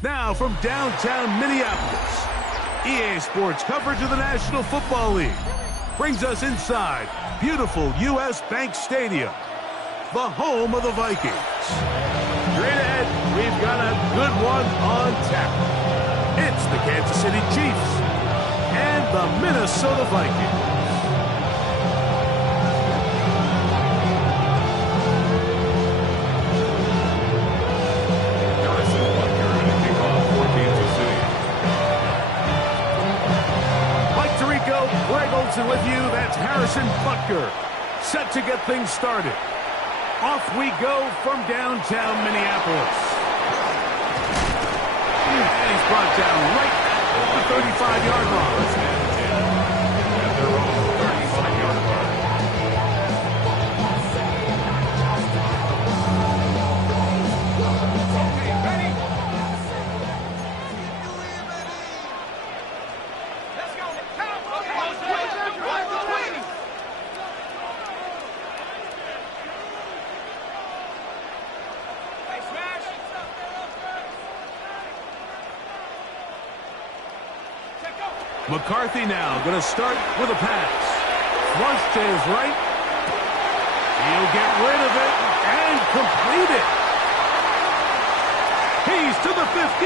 Now from downtown Minneapolis, EA Sports coverage of the National Football League brings us inside beautiful U.S. Bank Stadium, the home of the Vikings. Straight ahead, we've got a good one on tap. It's the Kansas City Chiefs and the Minnesota Vikings. With you, that's Harrison Butker, set to get things started. Off we go from downtown Minneapolis. And he's brought down right at the 35-yard line. At their own 35-yard line. McCarthy now going to start with a pass. Flush to his right. He'll get rid of it and complete it. He's to the 15.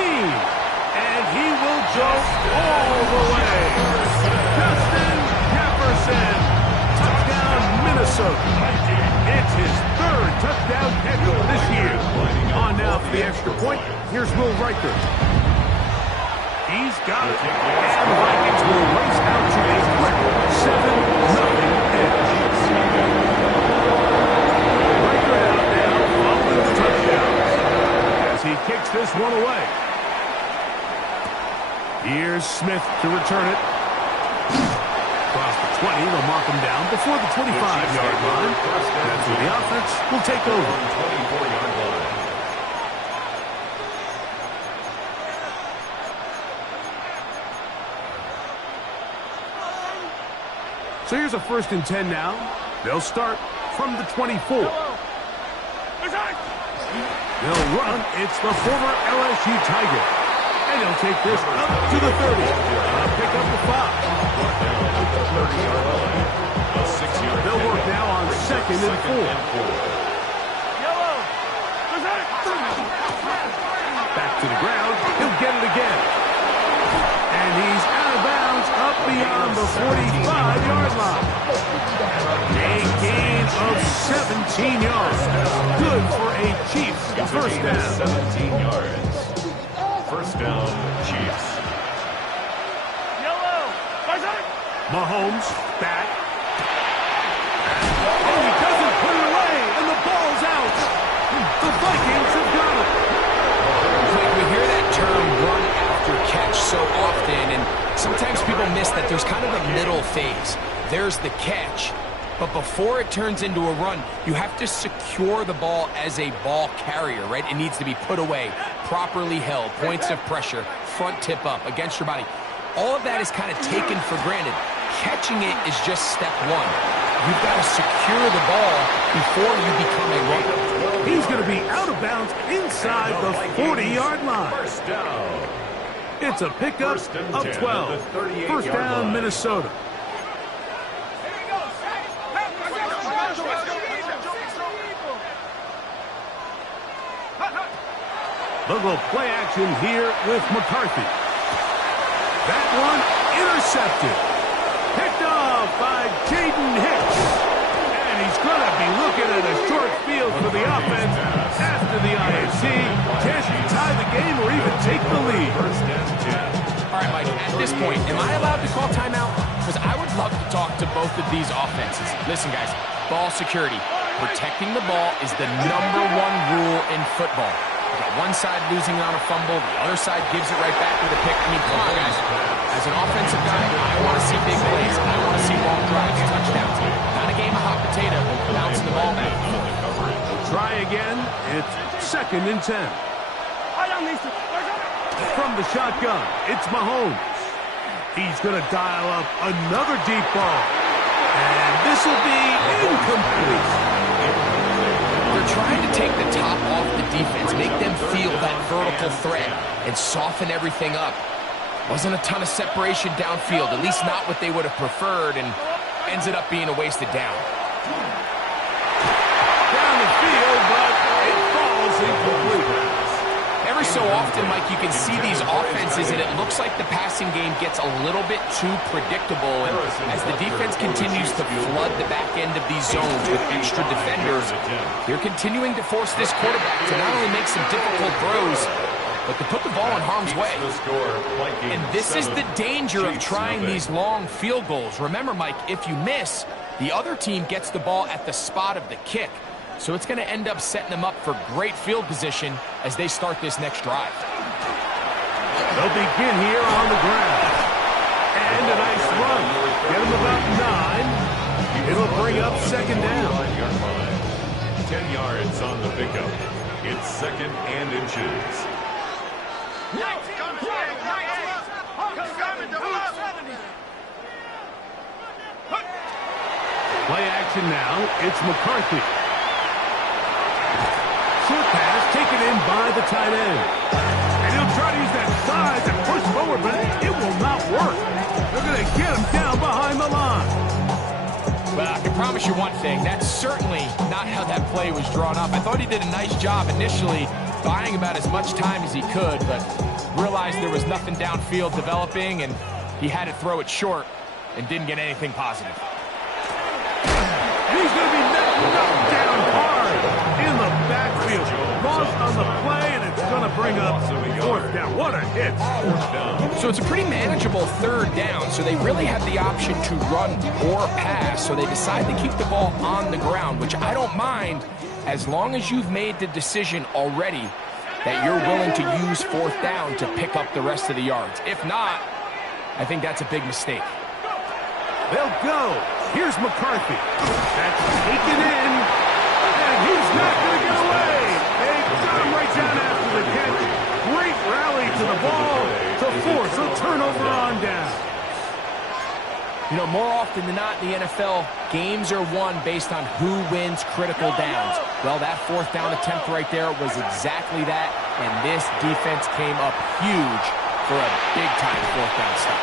And he will go all the way. Justin Jefferson. Touchdown, Minnesota. It's his third touchdown catch of this year. On now for the extra point. Here's Will Riker. He's got it. And the Vikings will race out to a quick 7-0 edge. Riker out now, following the touchdown. As he kicks this one away. Here's Smith to return it. Across the 20, they'll mark him down before the 25-yard line. That's where the offense will take over. 24-yard line. So here's a 1st and 10 now. They'll start from the 24. They'll run. It's the former LSU Tiger. And they'll take this up to the 30. Pick up the 5. They'll work now on 2nd and 4. Back to the ground. He'll get it again. And he's out of bounds up beyond the 45-yard line. A gain of 17 yards. Good for a Chiefs first down. 17 yards. First down, Chiefs. Mahomes back. And he doesn't put it away, and the ball's out. The Vikings have got it. We hear that term run after catch so often, and sometimes people miss that there's kind of a middle phase. There's the catch, but before it turns into a run, you have to secure the ball as a ball carrier, right? It needs to be put away, properly held, points of pressure, front tip up against your body. All of that is kind of taken for granted. Catching it is just step one. You've got to secure the ball before you become a runner. He's going to be out of bounds inside the 40-yard line. First down. It's a pickup of 12. First down, Minnesota. They'll go play action here with McCarthy. That one intercepted. Picked off by Jaden Hicks. And he's going to be looking at a short field for the offense after the INC. Chance to tie the game or even take the lead. All right, Mike, at this point, am I allowed to call timeout? Because I would love to talk to both of these offenses. Listen, guys, ball security. Protecting the ball is the #1 rule in football. You got one side losing on a fumble, the other side gives it right back with a pick. I mean, come on, guys. As an offensive guy, I want to see big plays. I want to see long drives, touchdowns. Not a game of hot potato, bouncing the ball back. Try again. It's 2nd and 10. From the shotgun, it's Mahomes. He's going to dial up another deep ball. And this will be incomplete. They're trying to take the top off the defense, make them feel that vertical threat, and soften everything up. Wasn't a ton of separation downfield, at least not what they would have preferred, and ends it up being a wasted down. Down the field, but it falls incomplete. Every so often, Mike, you can see these offenses, and it looks like the passing game gets a little bit too predictable. And as the defense continues to flood the back end of these zones with extra defenders, they're continuing to force this quarterback to not only make some difficult throws, but to put the ball in harm's way. And this is the danger of trying these long field goals. Remember, Mike, if you miss, the other team gets the ball at the spot of the kick. So it's going to end up setting them up for great field position as they start this next drive. They'll begin here on the ground. And a nice run. Get them about 9. It'll bring up second down. 10 yards on the pickup. It's second and inches. Play action now. It's McCarthy. Short pass taken in by the tight end. And he'll try to use that size and push forward, but it will not work. They're going to get him down behind the line. Well, I can promise you one thing. That's certainly not how that play was drawn up. I thought he did a nice job initially buying about as much time as he could, but realized there was nothing downfield developing, and he had to throw it short and didn't get anything positive. And he's going to be knocked down hard in the backfield. Lost on the play, and it's going to bring up fourth down. What a hit. So it's a pretty manageable third down, so they really have the option to run or pass, so they decide to keep the ball on the ground, which I don't mind as long as you've made the decision already that you're willing to use fourth down to pick up the rest of the yards. If not, I think that's a big mistake. They'll go. Here's McCarthy. That's taken in, and he's not going to get away. They got him right down after the catch. Great rally to the ball to force a turnover on down. You know, more often than not in the NFL, games are won based on who wins critical downs. Well, that fourth down attempt right there was exactly that, and this defense came up huge for a big-time fourth down stop.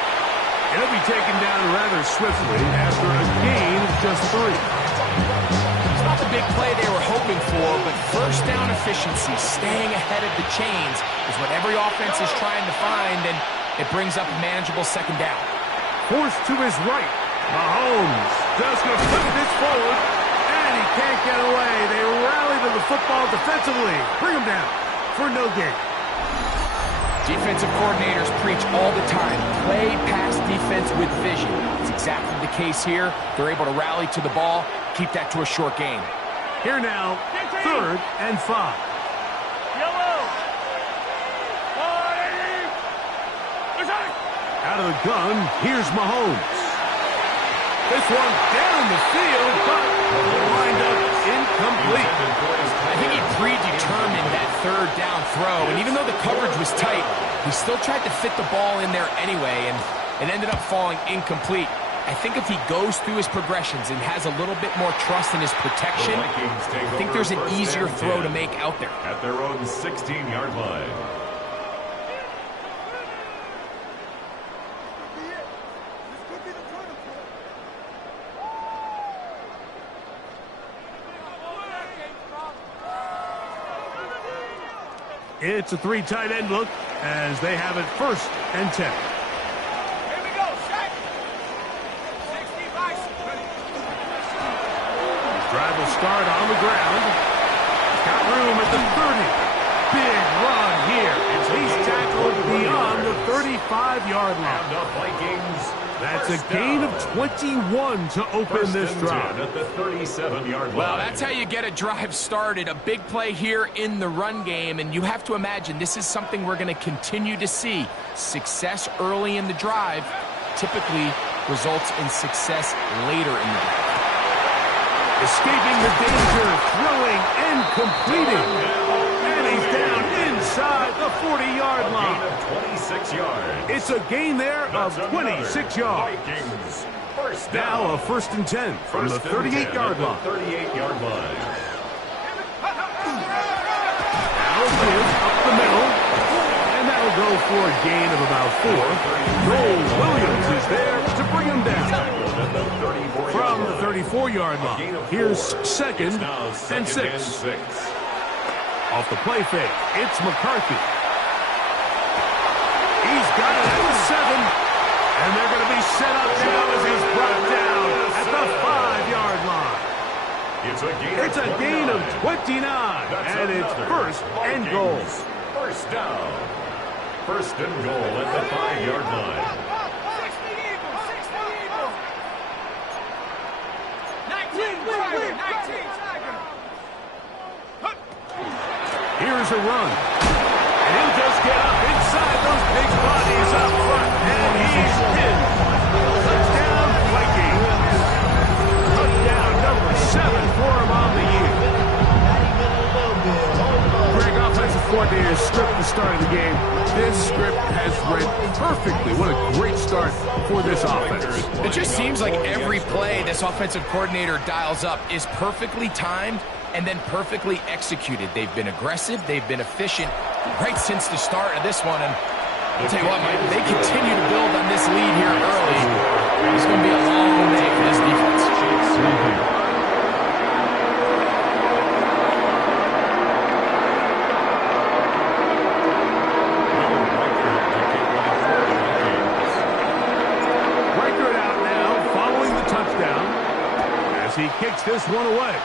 It'll be taken down rather swiftly after a gain of just 3. It's not the big play they were hoping for, but first down efficiency, staying ahead of the chains, is what every offense is trying to find, and it brings up a manageable second down. Forced to his right. Mahomes just going to put this forward, and he can't get away. They rally to the football defensively. Bring him down for no gain. Defensive coordinators preach all the time, play pass defense with vision. It's exactly the case here. They're able to rally to the ball, keep that to a short gain. Here now, 3rd and 5. Out of the gun, here's Mahomes. This one down the field, but will wind up incomplete. I think he predetermined that third down throw, and even though the coverage was tight, he still tried to fit the ball in there anyway, and it ended up falling incomplete. I think if he goes through his progressions and has a little bit more trust in his protection, I think there's an easier throw to make out there. At their own 16-yard line. It's a 3 tight end look as they have it 1st and 10. Here we go, set. 65. Drive will start on the ground. He's got room at the 30. Big run here. He's tackled beyond the 35-yard line. And the Vikings. That's a gain of 21 to open this drive. At the 37-yard line. Well, that's how you get a drive started. A big play here in the run game, and you have to imagine this is something we're going to continue to see. Success early in the drive typically results in success later in the drive. Escaping the danger, throwing and completing. And he's down inside the 40-yard line. Gain of 26 yards. It's a gain there of 26 yards. Vikings. First Now down. a 1st and 10 from the 38-yard line. 38-yard line. for a gain of about 4. Joel Williams is there to bring him down. From the 34-yard line, here's second and 6. Off the play fake, it's McCarthy. He's got it at the 7, and they're going to be set up now as he's brought down at the 5-yard line. It's a gain of 29, and it's first and goal. First down. First and goal at the 5-yard line. 60 Eagles, 60 Eagles. 19 Tiger, 19 Tiger. Here's a run. And he'll just get up inside those big bodies up front, and he's in. Touchdown, Vikings. Touchdown number 7 for him on the year. Greg, offensive coordinator, script the start of the game. This script has read perfectly. What a great start for this offense. It just seems like every play this offensive coordinator dials up is perfectly timed and then perfectly executed. They've been aggressive, they've been efficient right since the start of this one. And I'll tell you what, Mike, they continue to build on this lead here early. It's going to be a long day for this defense. Reichert out now, following the touchdown, as he kicks this one away.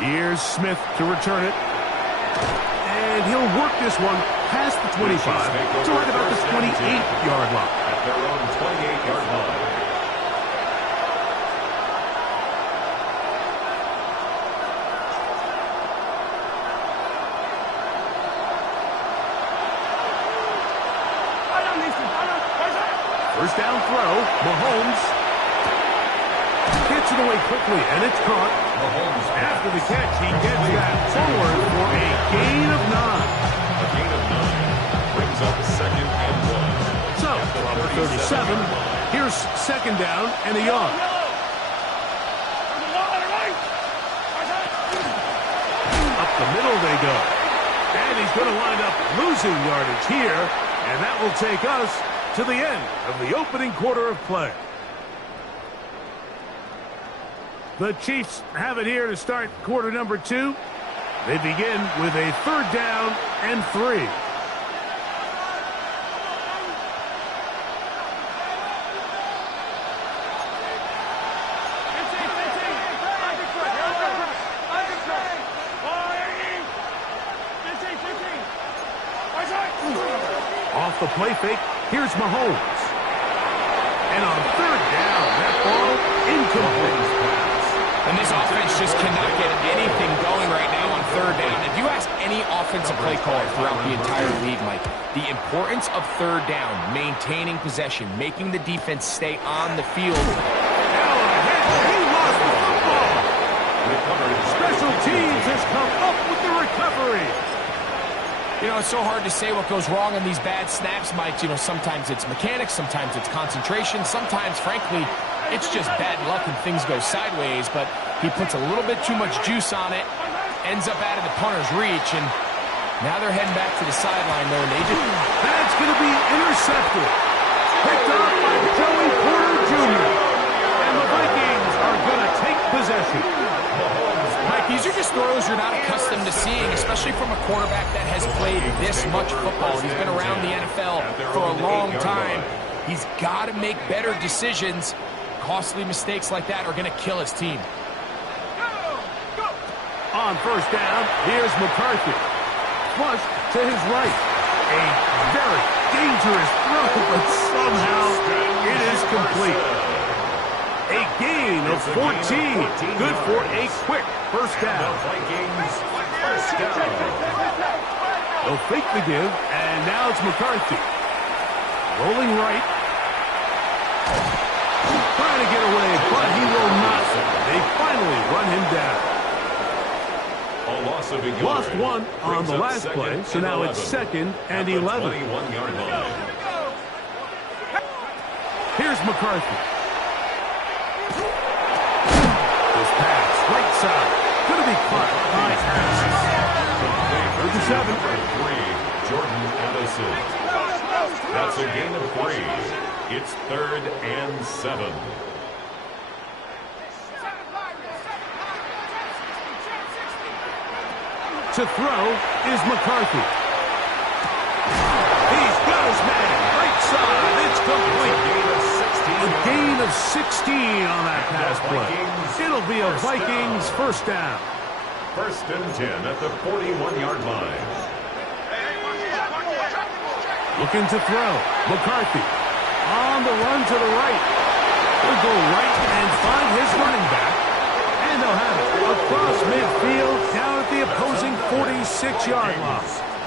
Here's Smith to return it. And he'll work this one past the 25 to right about the 28-yard line. At their own 28-yard line. First down throw, Mahomes gets it away quickly, and it's caught. Mahomes After the catch, he gets that forward for a gain of 9. a gain of 9 brings up second and 1. So, from the 37, here's second down and a yard. Up the middle they go. And he's going to wind up losing yardage here, and that will take us to the end of the opening quarter of play. The Chiefs have it here to start quarter number 2. They begin with a third down and 3. Off the play fake, here's Mahomes. And on third down, that ball incomplete. And this offense just cannot get anything going right now on third down. If you ask any offensive play caller throughout the entire league, Mike, the importance of third down, maintaining possession, making the defense stay on the field. He lost the football. Special teams has come up with the recovery. You know, it's so hard to say what goes wrong on these bad snaps, Mike. You know, sometimes it's mechanics, sometimes it's concentration, sometimes, frankly, it's just bad luck and things go sideways, but he puts a little bit too much juice on it, ends up out of the punter's reach, and now they're heading back to the sideline, though, and they just... That's going to be intercepted. Picked up by Joey Porter Jr. And the Vikings are going to take possession. Mike, these are just throws you're not accustomed to seeing, especially from a quarterback that has played this much football. He's been around the NFL for a long time. He's got to make better decisions. Costly mistakes like that are going to kill his team. On first down, here's McCarthy. Flush to his right. A very dangerous throw, but somehow it is complete. A gain of 14. Good for a quick first down. They'll fake the give, and now it's McCarthy. Rolling right. Trying to get away, but he will not. They finally run him down. Lost one on the last play, so now it's second and 11. Here's McCarthy. This pass, right side, going to be caught by Harris. 37. Jordan misses. That's a gain of 3. It's 3rd and 7. To throw is McCarthy. He's got his man. Right side. It's complete. A gain of 16 on that pass play. It'll be a Vikings first down. 1st and 10 at the 41-yard line. Looking to throw. McCarthy on the run to the right. He'll go right and find his running back. And they'll have it across midfield down at the opposing 46-yard line.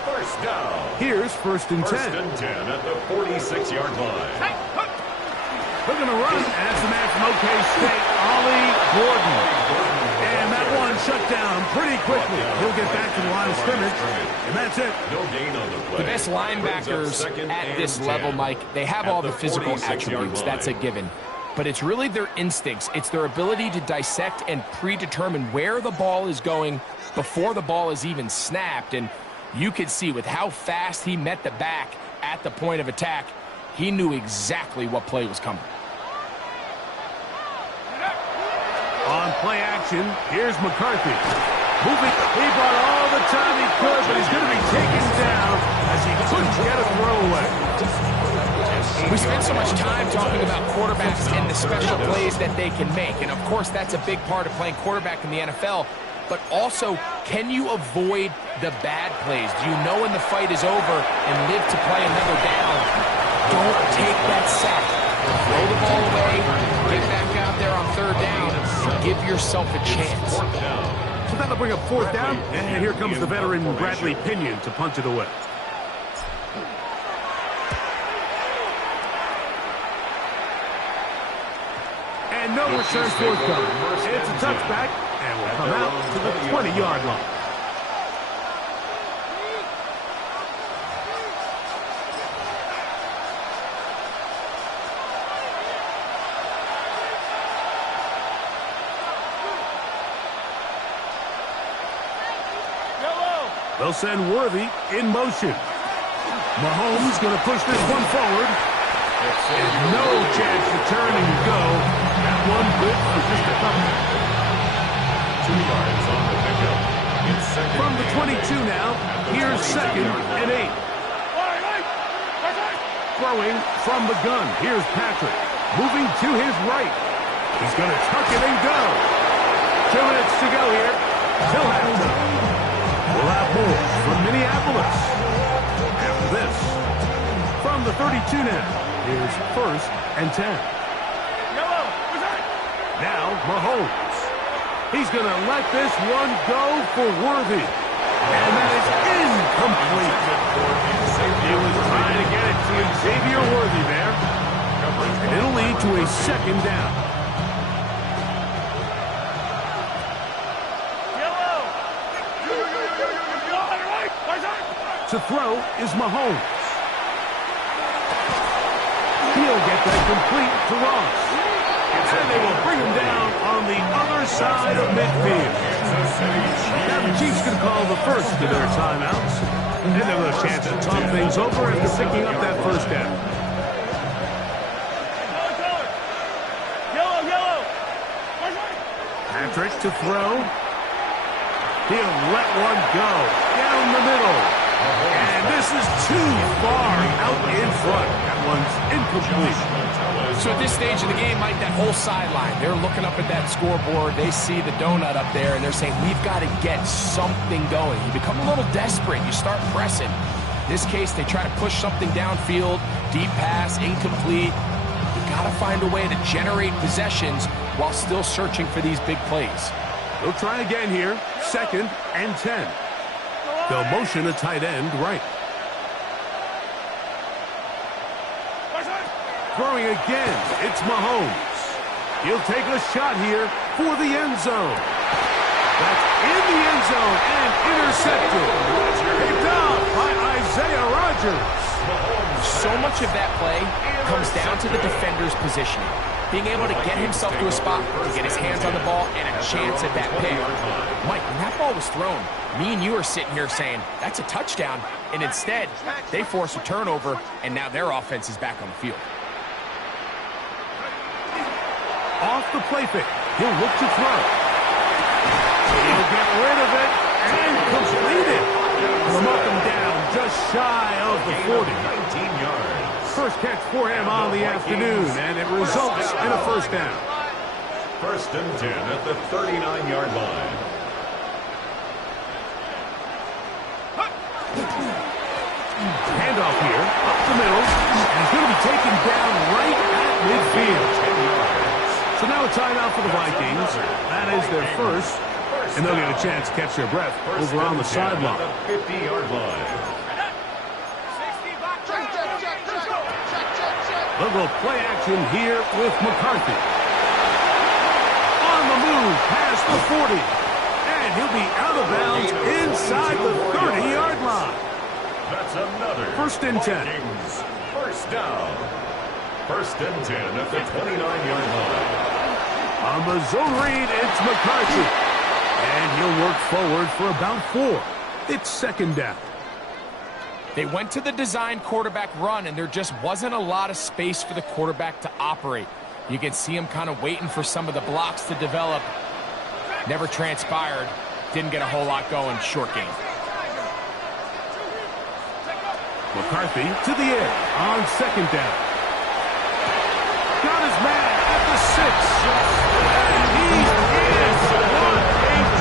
First down. Here's 1st and 10. 1st and 10 at the 46-yard line. Looking to run as the man from OK State, Ollie Gordon. And that one shut down pretty quickly. He'll get back to the line of scrimmage, and that's it. No gain on the play. The best linebackers at this level, Mike, they have all the physical attributes. That's a given. But it's really their instincts. It's their ability to dissect and predetermine where the ball is going before the ball is even snapped. And you could see with how fast he met the back at the point of attack, he knew exactly what play was coming. On play action, here's McCarthy. Moving, he brought all the time he could, but he's going to be taken down as he couldn't get a throw away. We spend so much time talking about quarterbacks and the special plays that they can make. And, of course, that's a big part of playing quarterback in the NFL. But also, can you avoid the bad plays? Do you know when the fight is over and live to play another down? Don't take that sack. Throw the ball away, get back out there on 3rd down, and give yourself a chance. So that'll bring up 4th down, and here comes the veteran Bradley Pinion to punt it away. And no return forthcoming. It's a touchback, and will come out to the 20-yard line. They'll send Worthy in motion. Mahomes going to push this one forward. And no chance to turn and go. That one good for just a couple. 2 yards on the pickup. It's 2nd. From the 22 now, here's 2nd and 8. Throwing from the gun. Here's Patrick. Moving to his right. He's going to tuck it and go. 2 minutes to go here. Till halftime. We'll have more from Minneapolis. After this, from the 32 now, here's 1st and 10. Now Mahomes. He's going to let this one go for Worthy. And that is incomplete. He was trying to get it to Xavier Worthy there. And it'll lead to a 2nd down. To throw is Mahomes. He'll get that complete to Ross. And they will bring him down on the other side of midfield. Now the Chiefs can call the first of their timeouts. And they'll have a chance to talk things over after picking up that 1st down. Patrick to throw. He'll let one go down the middle. And this is too far out in front. That one's incomplete. So at this stage of the game, Mike, that whole sideline, they're looking up at that scoreboard. They see the donut up there, and they're saying, we've got to get something going. You become a little desperate. You start pressing. In this case, they try to push something downfield. Deep pass, incomplete. You got to find a way to generate possessions while still searching for these big plays. They'll try again here. 2nd and 10. They'll motion a tight end right. Throwing again, it's Mahomes. He'll take a shot here for the end zone. That's in the end zone and intercepted. Picked up by Isaiah Rodgers. So much of that play comes down to the defender's positioning. Being able to get himself to a spot, to get his hands on the ball, and a chance at that pick. Mike, when that ball was thrown, me and you are sitting here saying, that's a touchdown. And instead, they force a turnover, and now their offense is back on the field. Off the play fake. He'll look to throw. He'll get rid of it and complete it. From up and down, just shy of the 40. 19 yards. First catch for him on the afternoon, and it results in a first down. First and 10 at the 39-yard line. Handoff here, up the middle, and he's going to be taken down right at midfield. 10 yards. So now a timeout for the Vikings. That is their first, and they'll get a chance to catch their breath over on the sideline. 50-yard line. Little play action here with McCarthy. On the move past the 40. And he'll be out of bounds inside the 30-yard line. That's another First and 10. Vikings first down. First and 10 at the 29-yard line. On the zone read, it's McCarthy. And he'll work forward for about 4. It's second down. They went to the design quarterback run, and there just wasn't a lot of space for the quarterback to operate. You can see him kind of waiting for some of the blocks to develop. Never transpired. Didn't get a whole lot going. Short game. McCarthy to the air on second down. Got his man at the 6. And he's in. What a drop.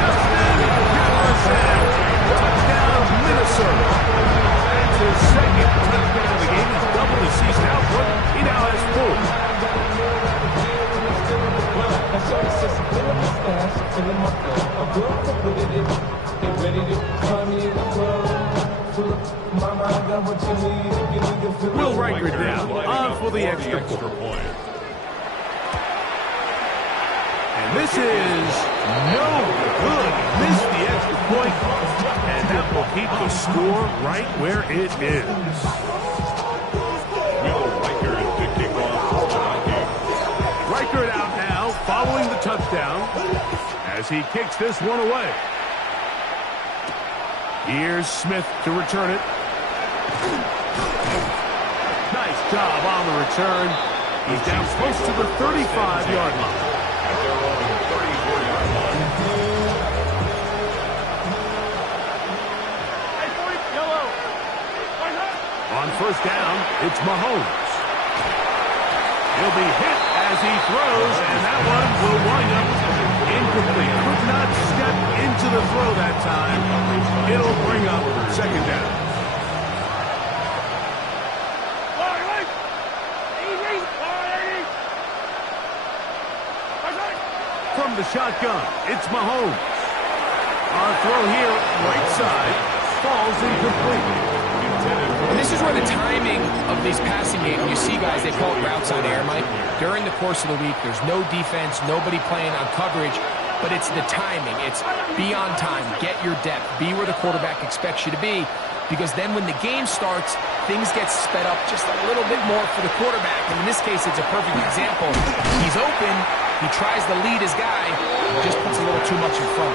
Justin Jefferson. Touchdown, Minnesota. That's his second touchdown of the game. He's doubled his season output. He now has 4. Will Riker down on for the extra point. And this is no good. Missed the extra point. And that will keep the score right where it is. Will Riker to kick off for the Vikings. Riker out now, following the touchdown, as he kicks this one away. Here's Smith to return it. Nice job on the return. He's down close to the 35-yard line. At their own 34-yard line. On first down, it's Mahomes. He'll be hit as he throws, and that one will wind up incomplete. Could not step into the throw that time. It'll bring up second down. From the shotgun, it's Mahomes. On throw here, right side, falls incomplete. And this is where the timing of these passing games, you see guys, they call it routes on air, Mike. During the course of the week, there's no defense, nobody playing on coverage, but it's the timing. It's be on time, get your depth, be where the quarterback expects you to be, because then when the game starts, things get sped up just a little bit more for the quarterback. And in this case, it's a perfect example. He's open, he tries to lead his guy, just puts a little too much in front.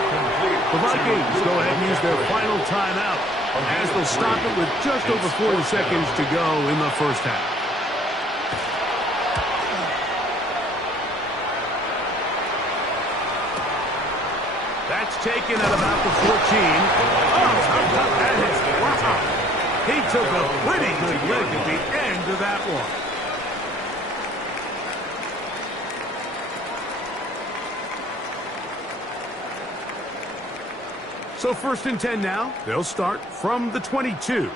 The Vikings go ahead and use their final timeout, as they'll stop it with just over 40 seconds to go in the first half. That's taken at about the 14. Oh, how tough that is. Wow. He took a pretty good lick at the end of that one. So first and 10 now. They'll start from the 22.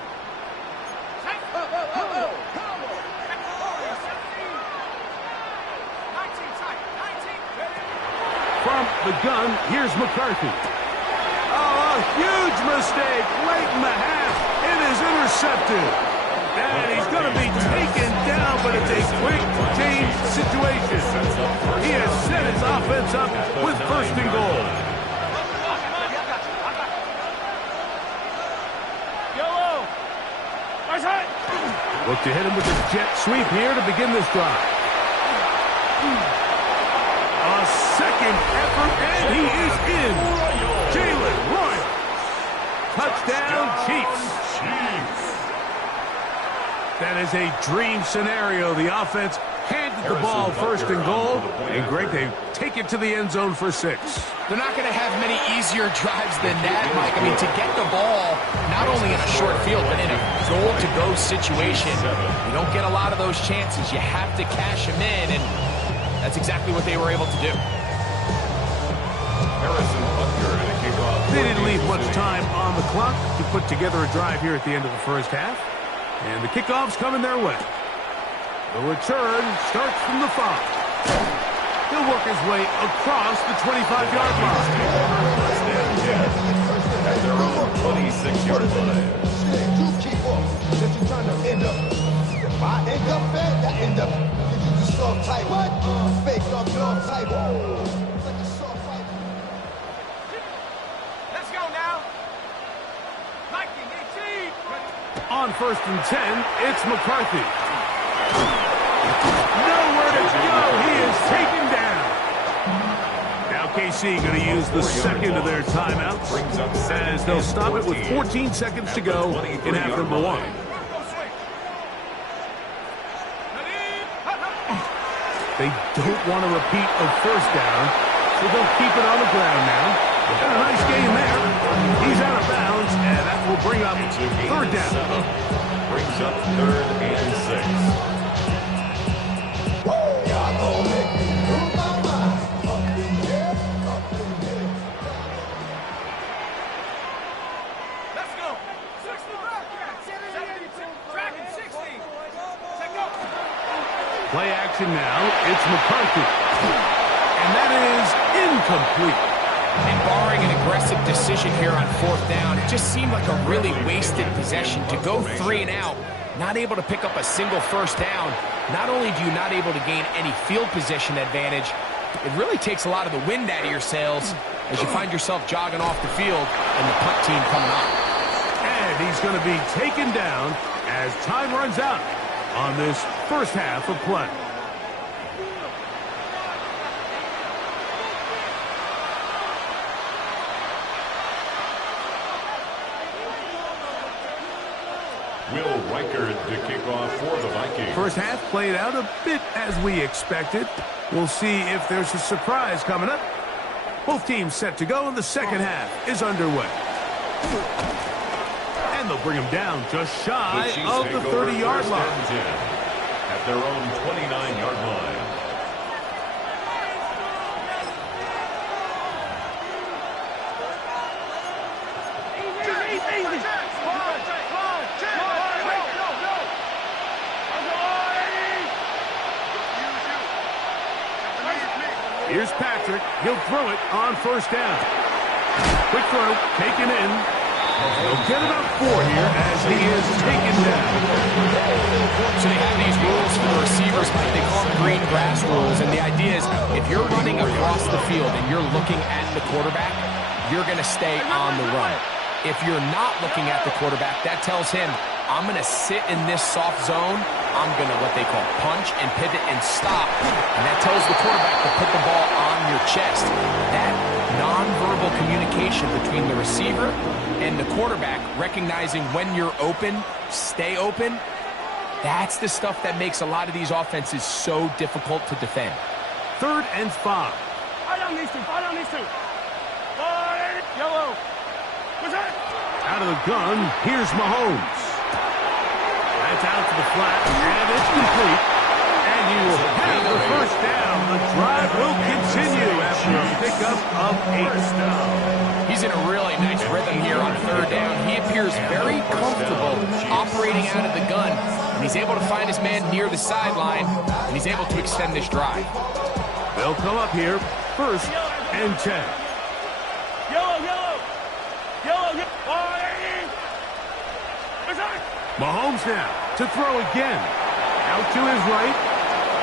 From the gun, here's McCarthy. Oh, a huge mistake late in the half. It is intercepted. And he's going to be taken down, but it's a quick change situation. He has set his offense up with first and goal. Look to hit him with a jet sweep here to begin this drive. A second effort, and he is in. Touchdown, Chiefs. That is a dream scenario. The offense handed the ball first and goal. And great, they take it to the end zone for 6. They're not going to have many easier drives than that, Mike. I mean, to get the ball, not only in a short field, but in a goal-to-go situation, you don't get a lot of those chances. You have to cash them in, and that's exactly what they were able to do. They didn't leave much time on the clock to put together a drive here at the end of the first half. And the kickoff's coming their way. The return starts from the 5. He'll work his way across the 25-yard line. At their own 26-yard line. You keep up. That you're trying to end up. If I end up bad, that end up. You just soft type. What? Fake up, your type. It's like a soft type. Let's go now. Viking 18. On 1st and 10, it's McCarthy. Nowhere to go. He is taken down. Now KC going to use the second of their timeouts as they'll stop it with 14 seconds to go in half number 1. They don't want to repeat a first down, so they'll keep it on the ground now. And a nice game there. He's out of bounds, and that will bring up 3rd down. Brings up 3rd and 6. Let's go. 60. Dragon 60. Let's go. Play action now. It's McCarthy. And that is incomplete. And barring an aggressive decision here on 4th down, it just seemed like a really wasted possession to go 3 and out, not able to pick up a single first down. Not only do you not able to gain any field position advantage, it really takes a lot of the wind out of your sails as you find yourself jogging off the field and the punt team coming on. And he's going to be taken down as time runs out on this first half of play. Will Reichard to kick off for the Vikings. First half played out a bit as we expected. We'll see if there's a surprise coming up. Both teams set to go, and the second half is underway. And they'll bring him down just shy of the 30-yard line. At their own 29-yard line. Here's Patrick. He'll throw it on 1st down. Quick throw, taken in. He'll get about 4 here as he is taken down. So they have these rules for the receivers, like they call them green grass rules. And the idea is if you're running across the field and you're looking at the quarterback, you're going to stay on the run. If you're not looking at the quarterback, that tells him, I'm going to sit in this soft zone. I'm going to what they call punch and pivot and stop. And that tells the quarterback to put the ball on your chest. That nonverbal communication between the receiver and the quarterback, recognizing when you're open, stay open, that's the stuff that makes a lot of these offenses so difficult to defend. 3rd and 5. I don't need to. Yellow. Out of the gun, here's Mahomes. That's out to the flat, and it's complete. And you will have the first down. The drive will continue after a pickup of 8. He's in a really nice rhythm here on 3rd down. He appears very comfortable operating out of the gun, and he's able to find his man near the sideline, and he's able to extend this drive. They'll come up here, 1st and 10. Mahomes now to throw again. Out to his right.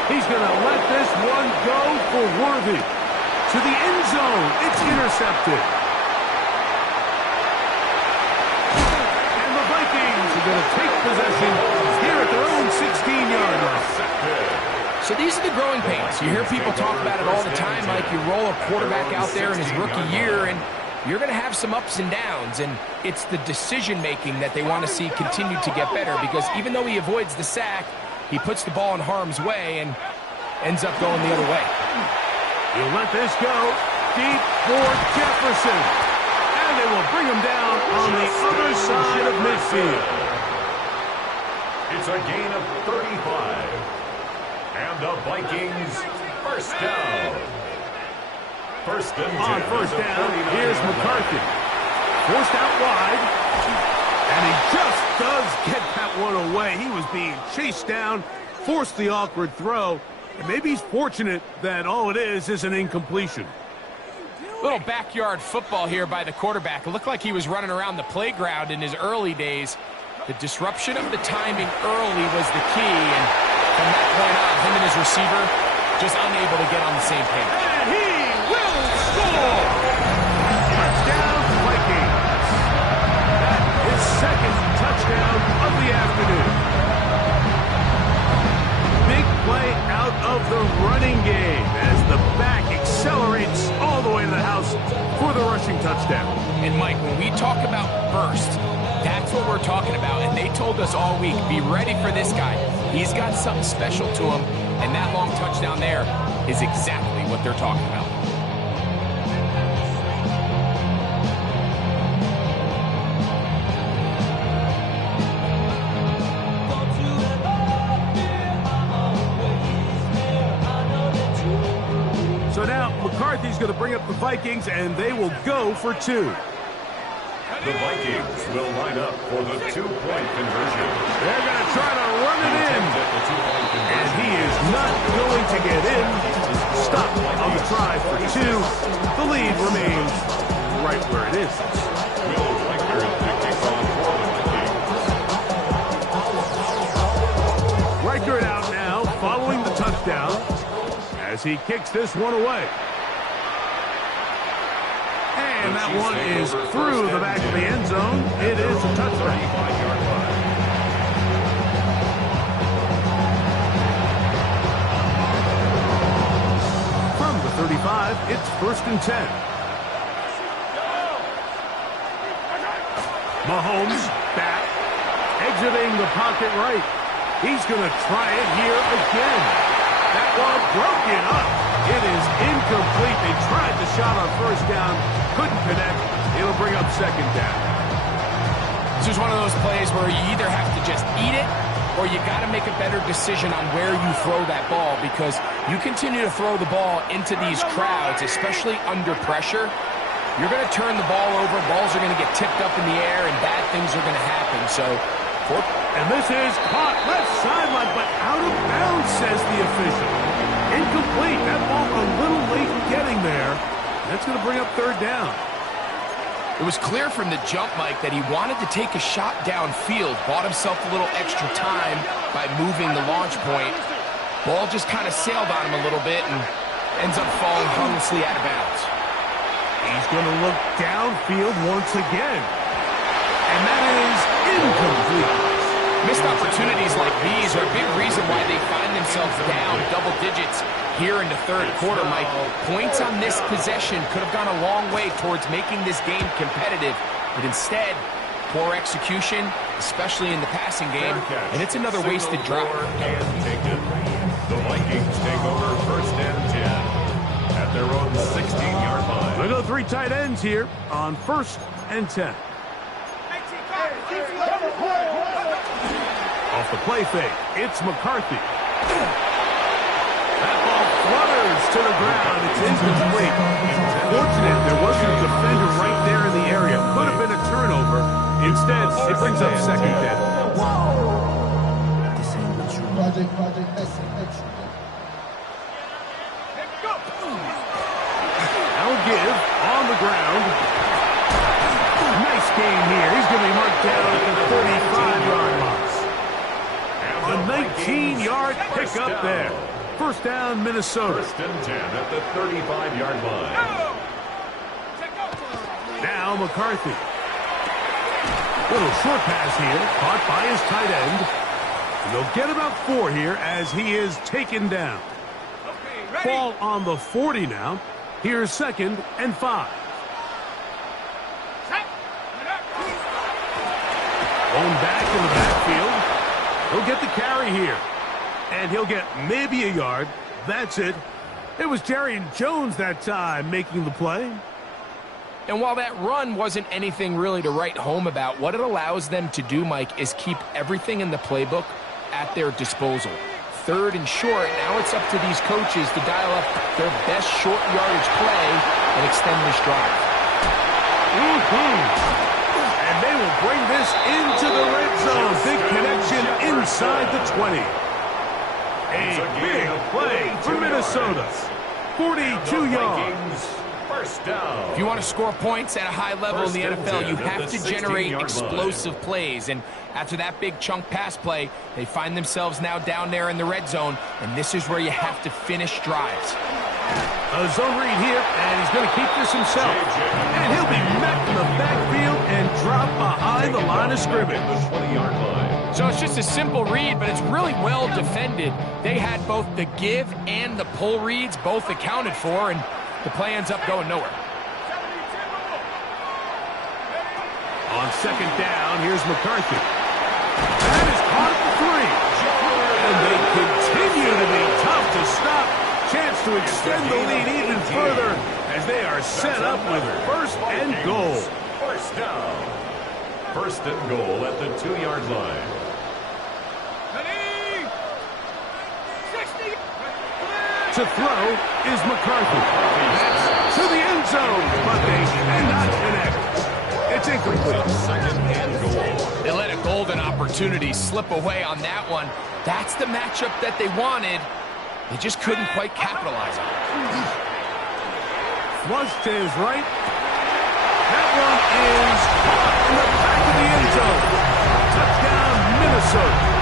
He's going to let this one go for Worthy. To the end zone. It's intercepted. And the Vikings are going to take possession here at their own 16-yard line. So these are the growing pains. You hear people talk about it all the time, like you roll a quarterback out there in his rookie year, and you're going to have some ups and downs, and it's the decision-making that they want to see continue to get better, because even though he avoids the sack, he puts the ball in harm's way and ends up going the other way. He'll let this go deep for Jefferson, and they will bring him down on the other side of midfield. It's a gain of 35. And the Vikings first down. First and 10. On first down, here's McCarthy. Forced out wide. And he just does get that one away. He was being chased down, forced the awkward throw. And maybe he's fortunate that all it is an incompletion. Little backyard football here by the quarterback. It looked like he was running around the playground in his early days. The disruption of the timing early was the key, and from that point on, him and his receiver just unable to get on the same page. And he will score! Touchdown, Vikings. That is second touchdown of the afternoon. Big play out of the running game as the back accelerates all the way to the house for the rushing touchdown. And Mike, when we talk about burst, that's what we're talking about, and they told us all week, be ready for this guy. He's got something special to him, and that long touchdown there is exactly what they're talking about. So now McCarthy's going to bring up the Vikings, and they will go for two. The Vikings will line up for the two-point conversion. They're going to try to run it in. And he is not going to get in. Stop on the try for two. The lead remains right where it is. Will Riker is the kickoff for the Vikings. Riker out now, following the touchdown, as he kicks this one away. And that one is through the back of the end zone. It is a touchdown. From the 35, it's first and 10. Mahomes back, exiting the pocket right. He's going to try it here again. That one broken up. It is incomplete. They tried the shot on first down, couldn't connect. It'll bring up second down. This is one of those plays where you either have to just eat it or you got to make a better decision on where you throw that ball, because you continue to throw the ball into these crowds, especially under pressure, you're going to turn the ball over, balls are going to get tipped up in the air, and bad things are going to happen. So, and this is caught left sideline, but out of bounds, says the official. Incomplete. That ball a little late getting there. That's going to bring up third down. It was clear from the jump, Mike, that he wanted to take a shot downfield, bought himself a little extra time by moving the launch point. Ball just kind of sailed on him a little bit and ends up falling harmlessly out of bounds. He's going to look downfield once again. And that is incomplete. Missed opportunities like these are a big reason why they find themselves down double digits here in the third quarter, Mike. Points on this possession could have gone a long way towards making this game competitive, but instead, poor execution, especially in the passing game, and it's another wasted drop. The Vikings take over first and 10 at their own 16-yard line. They go three tight ends here on first and 10. Off the play fake, it's McCarthy. That ball flutters to the ground. It's incomplete. Fortunate there wasn't a defender right there in the area. Could have been a turnover. Instead, it brings up second down. Now give on the ground. Nice game here. He's going to be marked down at the 35-yard line. A 19-yard pickup there. First down, Minnesota. First and 10 at the 35-yard line. Now McCarthy. Little short pass here, caught by his tight end. And they'll get about 4 here as he is taken down. Ball on the 40 now. Here's second and 5. Going back in the backfield. He'll get the carry here. And he'll get maybe a yard. That's it. It was Jerry Jones that time making the play. And while that run wasn't anything really to write home about, what it allows them to do, Mike, is keep everything in the playbook at their disposal. 3rd and short, now it's up to these coaches to dial up their best short yardage play and extend this drive. And they will bring this into the red zone. Big connection inside the 20. A big play for Minnesota. 42 yards. First down. If you want to score points at a high level in the NFL, you have to generate explosive plays. And after that big chunk pass play, they find themselves now down there in the red zone. And this is where you have to finish drives. A zone read here, and he's going to keep this himself. And he'll be met in the backfield and drop behind the line of scrimmage. The 20-yard line. So it's just a simple read, but it's really well defended. They had both the give and the pull reads both accounted for, and the play ends up going nowhere. On 2nd down, here's McCarthy. That is caught at the 3. And they continue to be tough to stop. Chance to extend the lead even further as they are set up with 1st and goal. First down. 1st and goal at the 2-yard line. To throw is McCarthy. To the end zone, but they cannot connect. It's incomplete. 2nd and goal. They let a golden opportunity slip away on that one. That's the matchup that they wanted. They just couldn't quite capitalize on it. Flush to his right. That one is caught in the back of the end zone. Touchdown, Minnesota.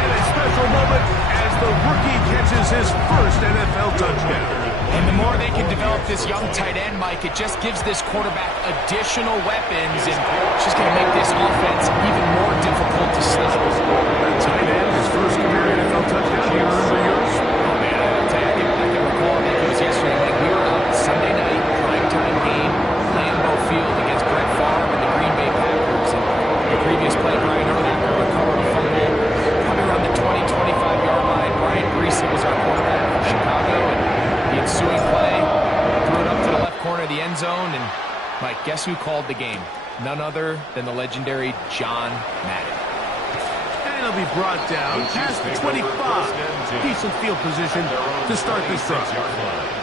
And a special moment as the rookie catches his first NFL touchdown. And the more they can develop this young tight end, Mike, it just gives this quarterback additional weapons, and it's just going to make this offense even more difficult to stop. That tight end, his first career NFL touchdown. Do you remember yours? Oh, man, I'll tell you, I can recall, I think it was yesterday, like we were up Sunday night, primetime game, Lambeau Field against Brett Favre and the Green Bay Packers. And the previous play, Brian Urlacher recovered a fumble, coming around the 20-25-yard line. Brian Greasy was our quarterback for Chicago, and the ensuing play, threw it up to the left corner of the end zone, and Mike, guess who called the game? None other than the legendary John Madden. And he'll be brought down past the 25. Decent field position to start this drive.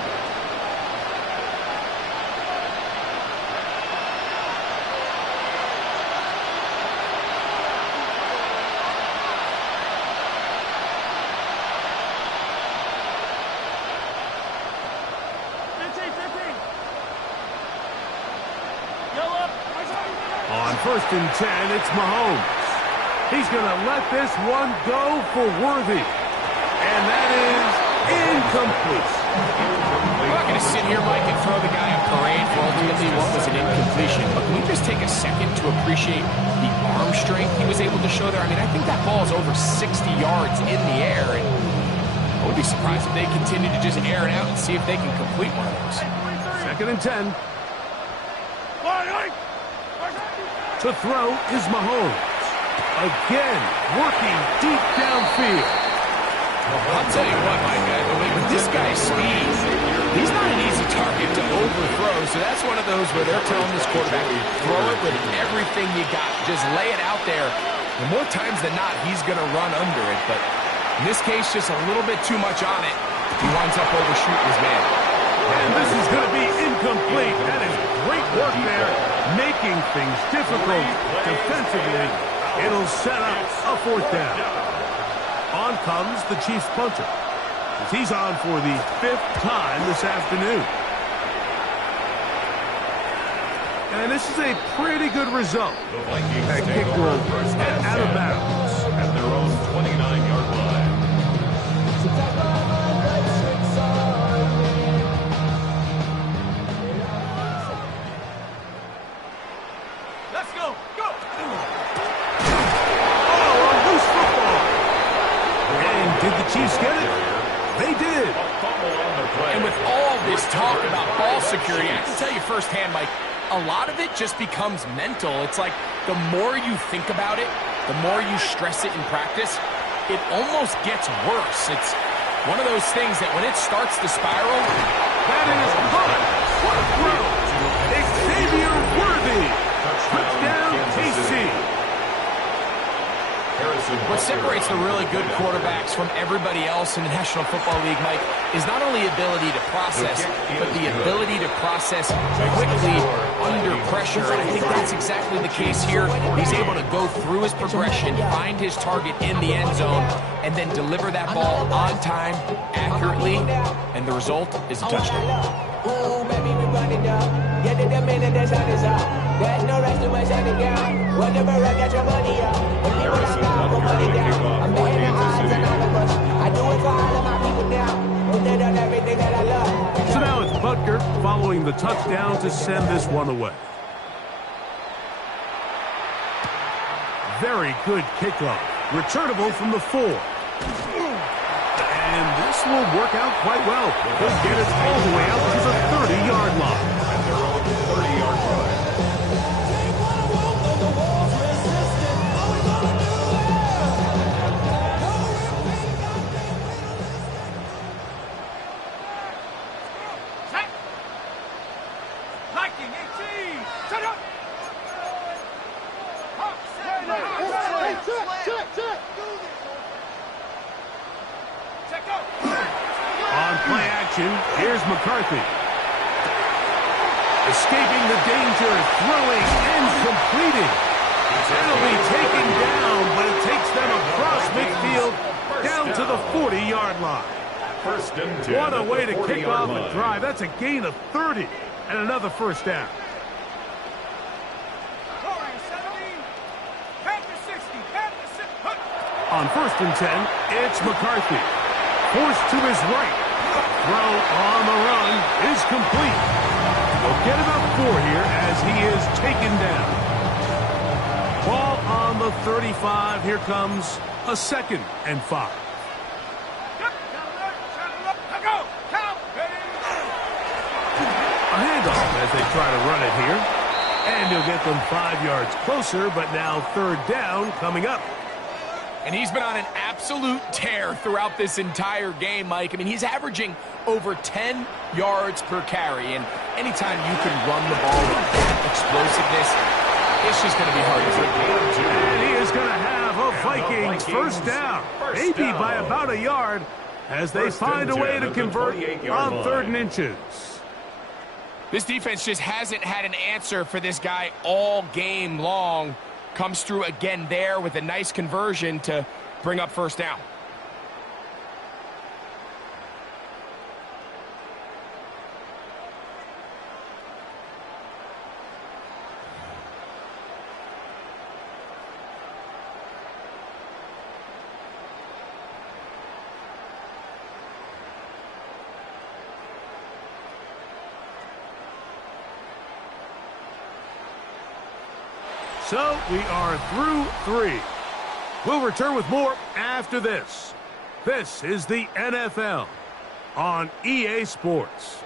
On 1st and 10, it's Mahomes. He's going to let this one go for Worthy. And that is incomplete. I'm not going to sit here, Mike, and throw the guy a parade for ultimately what was an incompletion. But can we just take a second to appreciate the arm strength he was able to show there? I mean, I think that ball is over 60 yards in the air. And I would be surprised if they continue to just air it out and see if they can complete one of those. 2nd and 10. To throw is Mahomes. Again, working deep downfield. I'll tell you what, Mike, with this guy's speed, he's not an easy target to overthrow, so that's one of those where they're telling this quarterback, throw it with everything you got. Just lay it out there. And more times than not, he's going to run under it, but in this case, just a little bit too much on it. He winds up overshooting his man. And this is going to be incomplete. That is great work there, making things difficult defensively. It'll set up a 4th down. On comes the Chiefs punter, as he's on for the 5th time this afternoon. And this is a pretty good result. That kick will head out of bounds at their own 29-yard line. Let's go. Go. Oh, a loose football. And did the Chiefs get it? They did. And with all this talk about ball security, I can tell you firsthand, Mike, a lot of it just becomes mental. It's like the more you think about it, the more you stress it in practice, it almost gets worse. It's one of those things that when it starts to spiral... That is hot. What a throw. Xavier Worthy. Touchdown, KC. What separates the really good quarterbacks from everybody else in the National Football League, Mike, is not only ability to process, but the ability to process quickly under pressure. And I think that's exactly the case here. He's able to go through his progression, find his target in the end zone, and then deliver that ball on time, accurately, and the result is a touchdown. Ooh, baby, we run it down. Get it the minute the sun is up. There's no rest to my shining down. Whatever I get your money up. The people I got put money down. I'm betting the odds and all of us. I do it for all of my people now. Who did on everything that I love. So now it's Butker following the touchdown to send this one away. Very good kickoff. Returnable from the 4. And this will work out quite well. They'll get it all the way out to the 30-yard line. At their own 30-yard line. Set. Liking 18. Set up. On play action, here's McCarthy. Escaping the danger, throwing and completing. That'll be taken down, but it takes them across midfield down to the 40-yard line. First and 10. What a way to kick off line. a drive. That's a gain of 30 and another first down. Scoring 17. Count to 60. Count to 6. On first and 10, it's McCarthy. Forced to his right. Throw on the run is complete. We'll get about 4 here as he is taken down. Ball on the 35. Here comes a 2nd and 5. A handoff as they try to run it here. And he'll get them 5 yards closer, but now 3rd down coming up. And he's been on an absolute tear throughout this entire game, Mike. I mean, he's averaging over 10 yards per carry. And anytime you can run the ball with that explosiveness, it's just going to be hard to do. And he is going to have a Vikings first down. Maybe by about a yard as they find a way to convert on 3rd and inches. This defense just hasn't had an answer for this guy all game long. Comes through again there with a nice conversion to bring up first down. So we are through 3. We'll return with more after this. This is the NFL on EA Sports.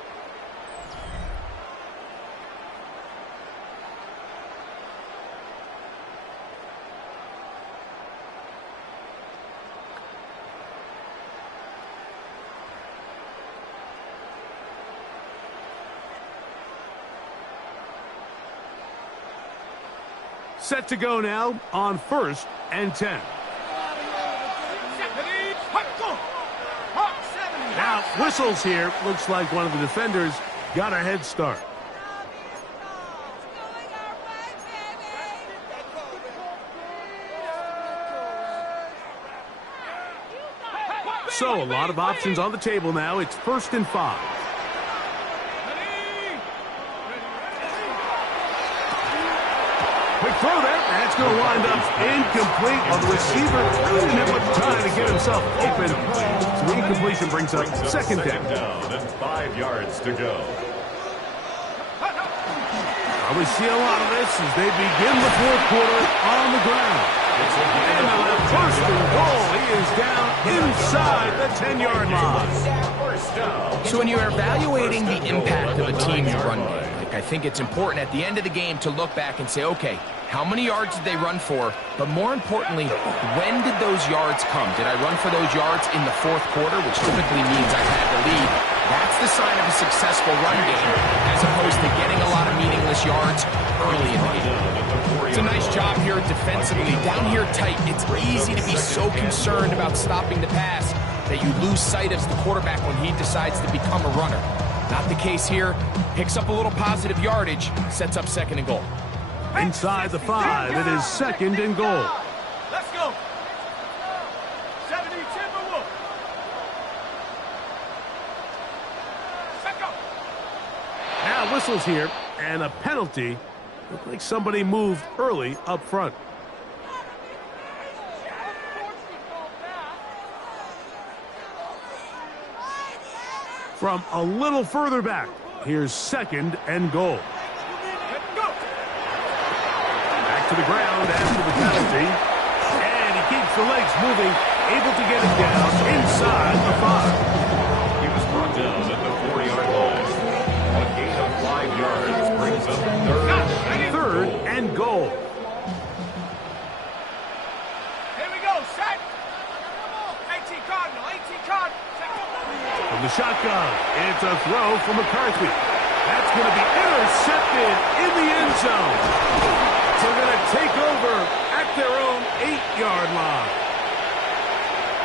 Set to go now on 1st and 10. Now, whistles here. Looks like one of the defenders got a head start. So, a lot of options on the table now. It's 1st and 5. Quick throw there. That's going to wind up incomplete. On the receiver really didn't have much time to get himself open. So the incompletion brings up 2nd down. And 5 yards to go. We see a lot of this as they begin the 4th quarter on the ground. And on that 1st and goal, he is down inside the 10-yard line. So when you're evaluating the impact of a team's run game, like Mike. I think it's important at the end of the game to look back and say, okay, how many yards did they run for? But more importantly, when did those yards come? Did I run for those yards in the fourth quarter, which typically means I had the lead? That's the sign of a successful run game, as opposed to getting a lot of meaningless yards early in the game. It's a nice job here defensively. Down here tight, it's easy to be so concerned about stopping the pass that you lose sight of the quarterback when he decides to become a runner. Not the case here. Picks up a little positive yardage, sets up 2nd and goal. Inside the 5, it is 2nd and goal. Let's go. 70 Timberwolves. Let's go. Now whistles here, and a penalty. Looked like somebody moved early up front. From a little further back, here's 2nd and goal. Back to the ground after the penalty. And he keeps the legs moving, able to get it down inside the 5. He was brought down at the 40-yard line. A gain of 5 yards brings up 3rd and goal. Here we go, set. 18 Cardinal, 18 Cardinal. From the shotgun, it's a throw from McCarthy. That's going to be intercepted in the end zone. They're going to take over at their own 8-yard line.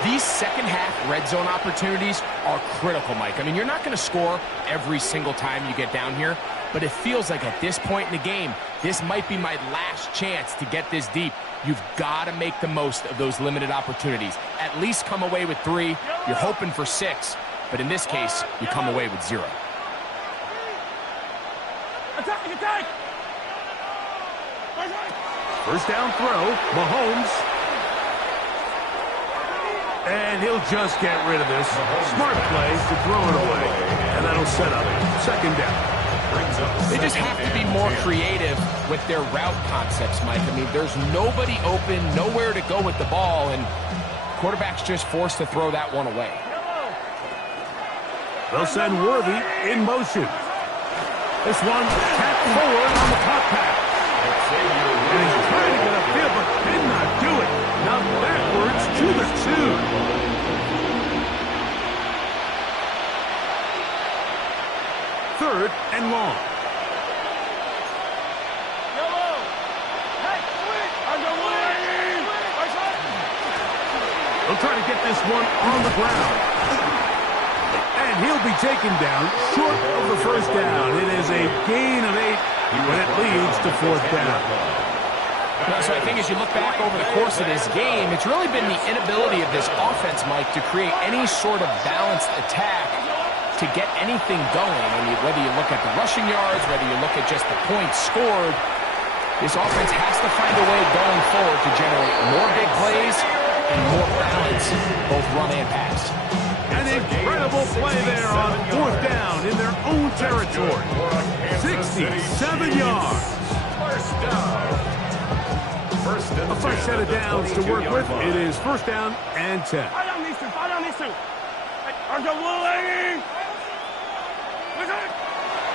These second-half red zone opportunities are critical, Mike. I mean, you're not going to score every single time you get down here, but it feels like at this point in the game, this might be my last chance to get this deep. You've got to make the most of those limited opportunities. At least come away with 3. You're hoping for 6, but in this case, you come away with 0. Attack, attack. First down throw, Mahomes. And he'll just get rid of this. Smart play to throw it away. And that'll set up 2nd down. They just have to be more creative with their route concepts, Mike. I mean, there's nobody open, nowhere to go with the ball, and quarterback's just forced to throw that one away. They'll send Worthy in motion. This one tapped forward on the pop pass. And he's trying to get upfield, but did not do it. Now backwards to the 2. Third and long. They'll try to get this one on the ground. And he'll be taken down short of the first down. It is a gain of 8, but it leads to 4th down. So I think as you look back over the course of this game, it's really been the inability of this offense, Mike, to create any sort of balanced attack to get anything going. I mean, whether you look at the rushing yards, whether you look at just the points scored, this offense has to find a way going forward to generate more big plays and more balance, both run and pass. An incredible play there on 4th down in their own territory. 67 yards. First down. A fresh set of downs to work with. It is 1st down and 10. Fall down these two, fall down these two. Argo Willie.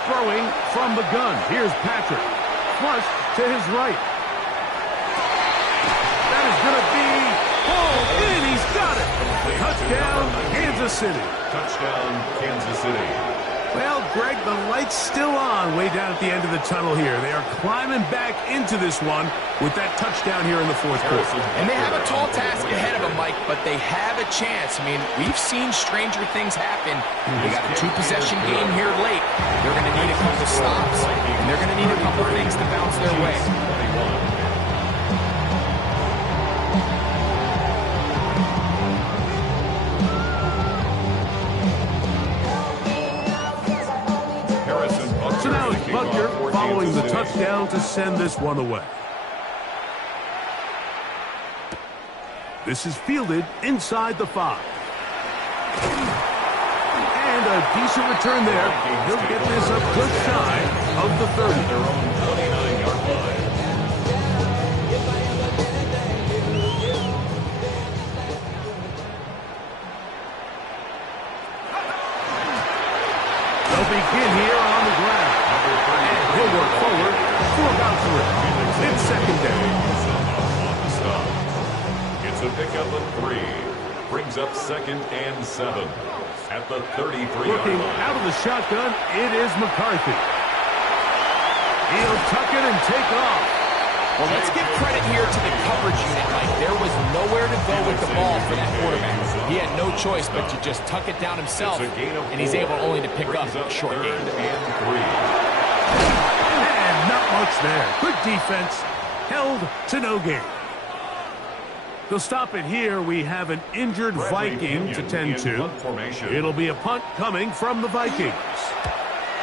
Throwing from the gun. Here's Patrick. Flush to his right. That is going to be pulled in. He's got it. Touchdown, Kansas City. Touchdown, Kansas City. Well, Greg, the light's still on way down at the end of the tunnel here. They are climbing back into this one with that touchdown here in the 4th quarter. And they have a tall task ahead of them, Mike, but they have a chance. I mean, we've seen stranger things happen. They got a 2-possession game here late. They're going to need a couple stops, and they're going to need a couple things to bounce their way. So now it's Butker following the touchdown to send this one away. This is fielded inside the 5. And a decent return there. He'll get this up just shy of the 30. Their own 29-yard line. They'll begin here on the ground. And pick up a 3. Brings up 2nd and 7 at the 33-yard Looking line. out of the shotgun, it is McCarthy. He'll tuck it and take off. Well, let's give credit here to the coverage unit, Mike. There was nowhere to go with the ball for that quarterback. He had no choice but to just tuck it down himself, and he's able only to pick up a short gain. And 3. And not much there. Good defense. Held to no gain. They'll stop it here. We have an injured Viking to tend to. It'll be a punt coming from the Vikings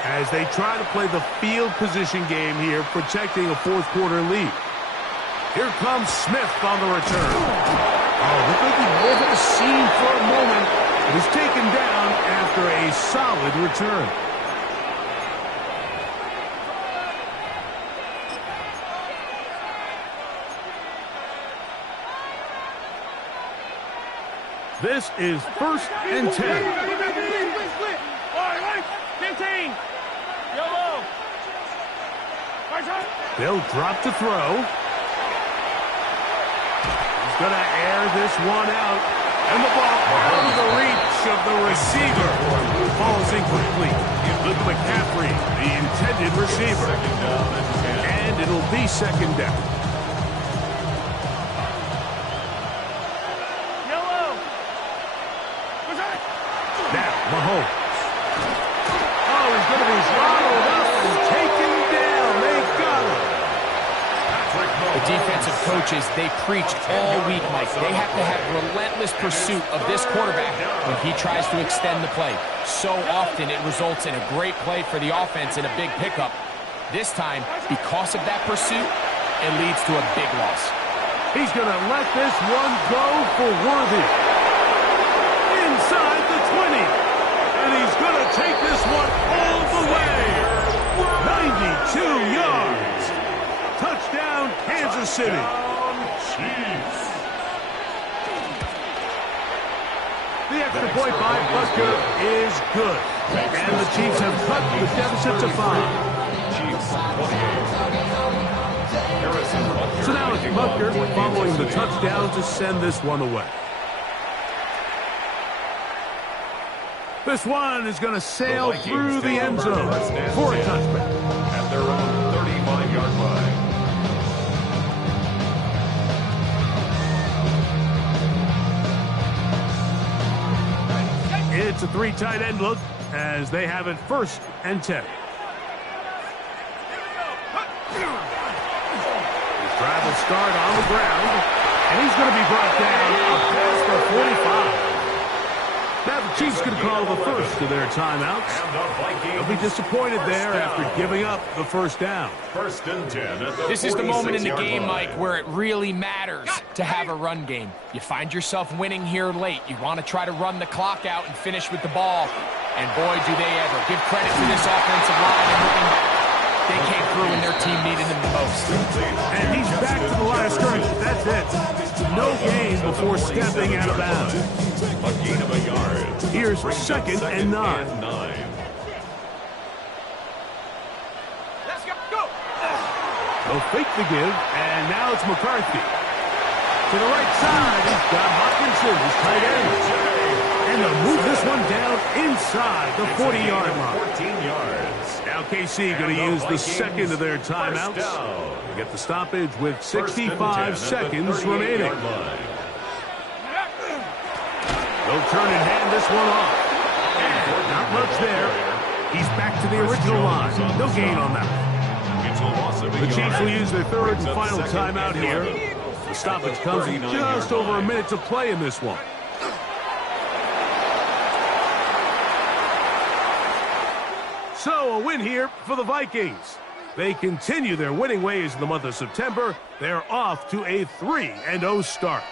as they try to play the field position game here, protecting a fourth-quarter lead. Here comes Smith on the return. Oh, looked like he was at the scene for a moment. It was taken down after a solid return. This is 1st and 10. 15. Yellow. They'll drop to throw. He's going to air this one out. And the ball out of the reach of the receiver. Ball's incomplete. Luke McCaffrey, the intended receiver. And it'll be 2nd down. Now, Mahomes. Oh, he's going to be throttled up and taken down. They've got him. The defensive coaches, they preach all week, Mike. They have to have relentless pursuit of this quarterback when he tries to extend the play. So often it results in a great play for the offense and a big pickup. This time, because of that pursuit, it leads to a big loss. He's going to let this one go for Worthy. Inside the 20. And he's going to take this one all the way. 92 yards. Touchdown, Kansas City. The extra point by Butker is good. And the Chiefs have cut the deficit to 5. So now it's Butker following the touchdown to send this one away. This one is going to sail through the end zone for a touchback. At their own 35-yard line. It's a 3 tight end look as they have it 1st and 10. His drive will start on the ground, and he's going to be brought down past the 45. Now the Chiefs can call the first of their timeouts. They'll be disappointed there after giving up the 1st down. 1st and 10. This is the moment in the game, Mike, where it really matters to have a run game. You find yourself winning here late. You want to try to run the clock out and finish with the ball. And boy, do they ever. Give credit to this offensive line and running back. They came through when their team needed them the most. And he's back to the line of scrimmage. That's it. No gain before stepping out of bounds. A gain of a yard. Here's 2nd and 9. Let's go. Go. They'll fake the give, and now it's McCarthy. To the right side, he's got Hopkinson, his tight end. And they'll move this one down inside the 40-yard line. 14 yards. Now KC going to use the 2nd of their timeouts. They get the stoppage with 65 seconds remaining. They'll turn and hand this one off. And not much there. He's back to the original line. No gain on that. The Chiefs will use their 3rd and final timeout here. The stoppage comes with just over a minute to play in this one. So a win here for the Vikings. They continue their winning ways in the month of September. They're off to a 3-0 start.